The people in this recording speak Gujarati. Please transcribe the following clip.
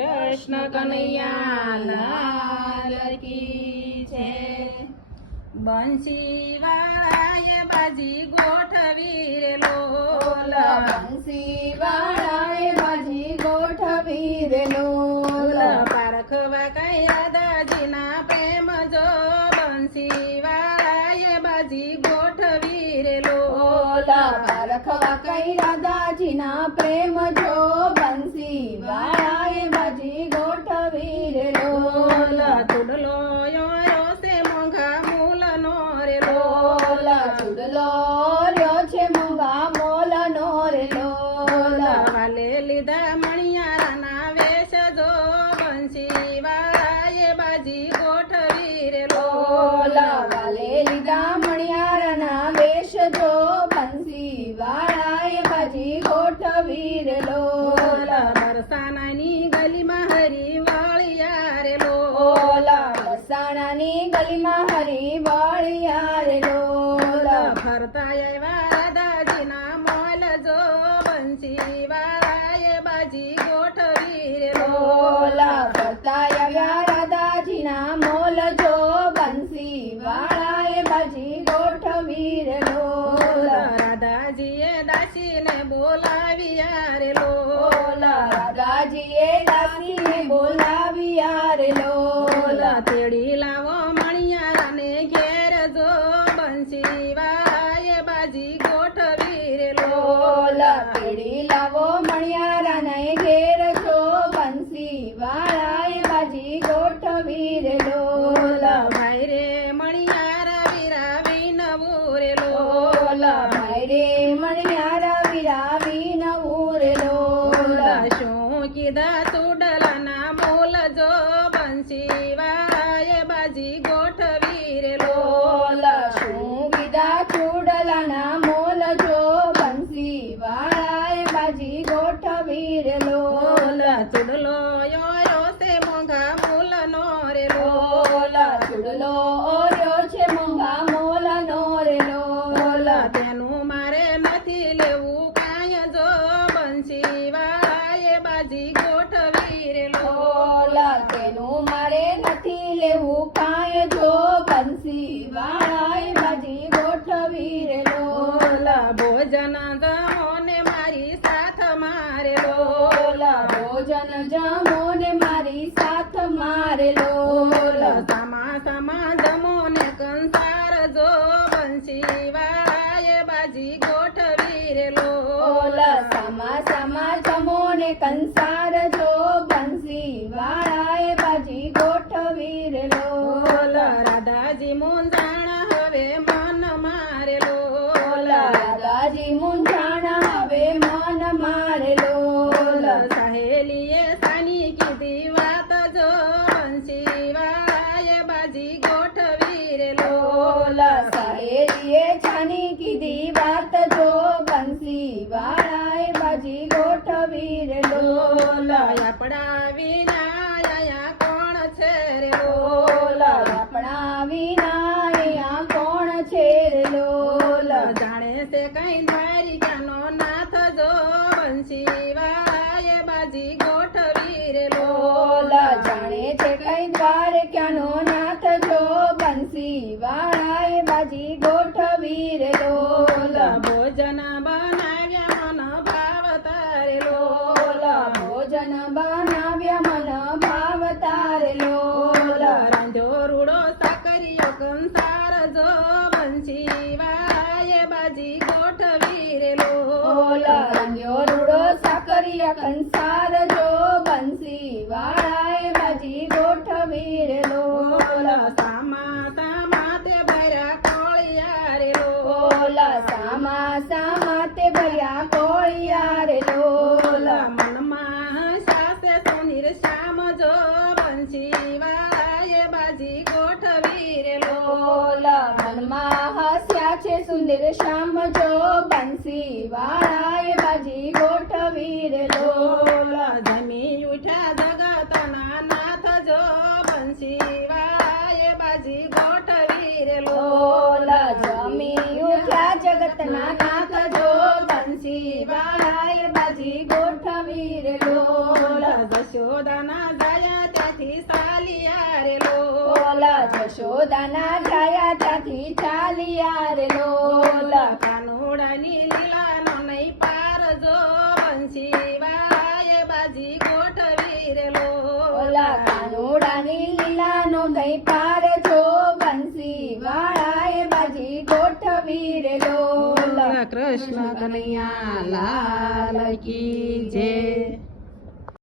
કૃષ્ણ કનૈયા લાલ કી છે। બંસી વાળાએ બાજી ગોઠવી રે લોલ, બંસી વાળાએ બાજી ગોઠવી રે લોલ, પારખવા કયા દાજીના પ્રેમ જો બંસી વાળાએ બાજી ગોઠવી રે લોલ, પારખવા કઈ રાધાજીના પ્રેમ જો બંસી વાળાએ બાજી ગોઠવી રે લોલ, ચૂડલો યોયો છે મોંઘા મૂલનો રે લોલ, ચૂડલો રહ્યો છે મોંઘા મોલનો રે લોલ, વાલે લીધા મણિયારાના વેશ જો બંસી વાળાએ બાજી ગોઠવી રે લોલ, વાલે લીધા મણિયારના વેશ જો બંસી વાળાએ બાજી ગોઠવી રે લોલ, બરસાનાની ગલીમાં હરી વાળિયા રે લોલ, વરસાણાની ગલીમાં હરી વાળિયા રે લોલ, ફરતા આવ્યા દાજીના મોલ જો બંસી વાળાએ બાજી ગોઠવી રે લોલ, ફરતા આવ્યા રાધાજીના મોલ જો બંસી વાળાએ બાજી ગોઠવી રે લોલ, રાધાજીએ દાસીને બોલાવ્યા રે લોલ, રાધાજીએ દાસીને બોલાવ્યા રે લોલ, તેડી લાવો મણિયારાને ઘેર જો બંસી વાળાએ બાજી ગોઠવી રે લોલ, તેડી લાવો મણિયારાને ઘેર જો બંસી વાળાએ બાજી ગોઠવી રે લોલ, ભાઈ રે મણિયારા વિરાવી નવું રે લોલ, ભાઈ રે મણિયારા વિરાવી નવું રે લોલ, શું કીધા ચૂડલાના મોલ જો બંસી વાળાએ બાજી ગોઠવી રે લોલ, શું કીધા ચૂડલાના મોલ જો બંસી વાળાએ બાજી ગોઠવી રે લોલ, ચૂડલો યોયો છે મોંઘા મૂલનો રે લોલ, ચૂડલો ઓર્યો છે મોંઘા મોલનો રે લોલ, તેનું મારે નથી લેવું કાંઈ જો બંસી વાળાએ બાજી ગોઠવી રે લોલ, તેનું મારે નથી લેવું કાંઈ જો બંસી વાળાએ બાજી ગોઠવી રે લોલ, ભોજન જમોને મારી સાથ મારે લોલ, ભોજન જમો ને મારી સાથ મારે લોલ, સમા સમા જમોને કંસાર જો બંસી વાળાએ બાજી ગોઠવી રે લોલ, સમા સમા જમો ને કંસાર જો બંસી વાળાએ બાજી ગોઠવી રે લોલ, રાધાજી મૂંઝાણ હવે મન મારે લોલ, દાદાજી મૂંઝાણ હવે મન મારે લોલ, સહેલીએ સાની કીધી વાત જો બંસી વાળાએ બાજી ગોઠવી રે લોલ, સહેલીએ છાની કીધી વાત જો બંસી વાળાએ બાજી ગોઠવી રે લોલ, આપણા વિના આયા કોણ છે રે લોલ, આપણા વિના અહીંયા કોણ છે રે લોલ, જાણે છે કઈ દ્વારિકાનો નાથ જો બંસી વાળાએ બાજી ગોઠવી રે લોલ, જાણે છે કઈ દ્વારકાનો નાથ જો બંસી વાળાએ બાજી ગોઠવી રે લોલ, ભોજન બનાવ્યા મન ભાવ તારે લોલ, ભોજન બનાવ્યા મન ભાવ તારે લોલ, રાંધો રૂડો સાકરિયો કંસાર જો બંસી વાળાએ બાજી ગોઠવી રે લોલ, રાંધ્યો રૂડો સાકરિયા કંસાર જો બંસી વાળાએ બાજી ગોઠવી રે લોલ, સામા સામા તે ભર્યા કોળિયા રે લોલ, સામા સામા તે ભર્યા કોળિયા રે લોલ, મનમાં સાસે સુનિર શ્યામ જો બંસી વાળાએ બાજી ગોઠવી રે લોલ, મનમાં હસ્યા છે સુંદર શ્યામ જો બંસી વાળાએ બાજી ગોઠવી રે લોલ, જમી ઉઠ્યા જગતના નાથ જો બંસી વાળાએ બાજી ગોઠવી રે લોલ, જમી ઉઠ્યા જગતના નાથ જો બંસી વાળાએ બાજી ગોઠવી રે લોલ, જશો જશોદાના જાયા ત્યાંથી ચાલ્યા રે બોલ જશોદાના જાયા ત્યાંથી ચાલ્યા રે લોલ કાનુડાની લીલાનો નહીં પાર જો બંસીવાળાએ બાજી ગોઠવી રે ઓલા કાનુડાની લીલાનો દહીં પાર જો બંસી વાળાએ બાજી ગોઠવી રે લોલ કૃષ્ણ કનૈયા લાલ કી જય